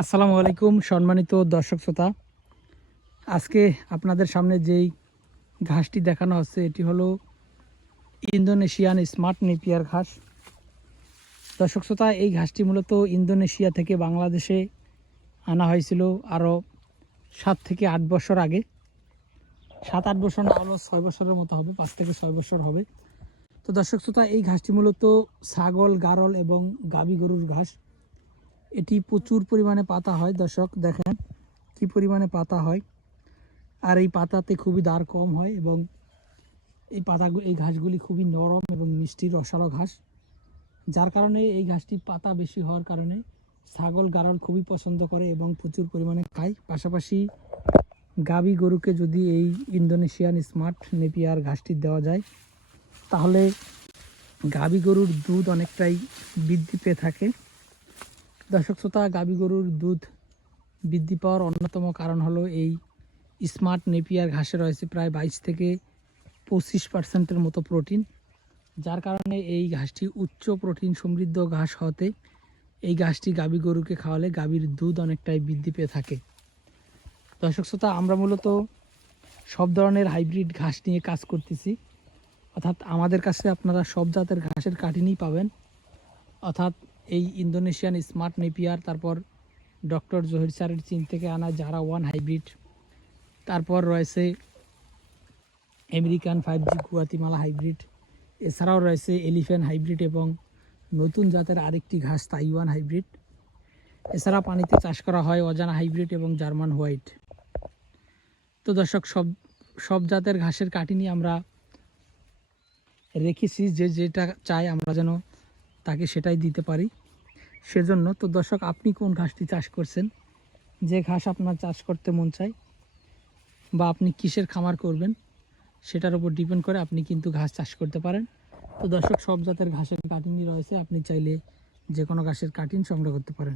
আসসালামু আলাইকুম সম্মানিত দর্শক শ্রোতা। আজকে আপনাদের সামনে যেই ঘাসটি দেখানো হচ্ছে এটি হলো ইন্দোনেশিয়ান স্মার্ট নেপিয়ার ঘাস। দর্শক শ্রোতা, এই ঘাসটি মূলত ইন্দোনেশিয়া থেকে বাংলাদেশে আনা হয়েছিল আরও 7 থেকে 8 বছর আগে। 7-8 বছর না হলেও 6 বছরের মতো হবে, 5 থেকে 6 বছর হবে। তো দর্শক শ্রোতা, এই ঘাসটি মূলত ছাগল, গারল এবং গাভী গরুর ঘাস। এটি প্রচুর পরিমাণে পাতা হয়। দর্শক দেখেন কি পরিমাণে পাতা হয়, আর এই পাতাতে খুবই দার কম হয় এবং এই ঘাসগুলি খুবই নরম এবং মিষ্টি রসালো ঘাস, যার কারণে এই ঘাসটি পাতা বেশি হওয়ার কারণে ছাগল গারল খুবই পছন্দ করে এবং প্রচুর পরিমাণে খায়। পাশাপাশি গাভী গরুকে যদি এই ইন্দোনেশিয়ান স্মার্ট নেপিয়ার ঘাসটি দেওয়া যায় তাহলে গাভী গরুর দুধ অনেকটাই বৃদ্ধি পেয়ে থাকে। দর্শক শ্রোতা, গাভী গরুর দুধ বৃদ্ধি পাওয়ার অন্যতম কারণ হলো এই স্মার্ট নেপিয়ার ঘাসে রয়েছে প্রায় 22-25% মতো প্রোটিন, যার কারণে এই ঘাসটি উচ্চ প্রোটিন সমৃদ্ধ ঘাস হতে এই ঘাসটি গাভী গরুকে খাওয়ালে গাভীর দুধ অনেকটাই বৃদ্ধি পেয়ে থাকে। দর্শক শ্রোতা, আমরা মূলত সব ধরনের হাইব্রিড ঘাস নিয়ে কাজ করতেছি, অর্থাৎ আমাদের কাছে আপনারা সব জাতের ঘাসের কাটিনই পাবেন, অর্থাৎ এই ইন্দোনেশিয়ান স্মার্ট নেপিয়ার, তারপর ডক্টর জহির স্যারের চীন থেকে আনা যারা 1 হাইব্রিড, তারপর রয়েছে আমেরিকান 5G গুয়াতিমালা হাইব্রিড, এছাড়াও রয়েছে এলিফ্যান্ট হাইব্রিড এবং নতুন জাতের আরেকটি ঘাস তাইওয়ান হাইব্রিড। এছাড়া পানিতে চাষ করা হয় অজানা হাইব্রিড এবং জার্মান হোয়াইট। তো দর্শক, সব জাতের ঘাসের কাটিনি আমরা রেখেছি, যে যেটা চাই আমরা যেন তাকে সেটাই দিতে পারি সেজন্য। তো দর্শক, আপনি কোন ঘাসটি চাষ করছেন, যে ঘাস আপনার চাষ করতে মন চায় বা আপনি কিসের খামার করবেন সেটার উপর ডিপেন্ড করে আপনি কিন্তু ঘাস চাষ করতে পারেন। তো দর্শক, সব জাতের ঘাসের কাটিংই রয়েছে, আপনি চাইলে যে কোনো ঘাসের কাটিং সংগ্রহ করতে পারেন।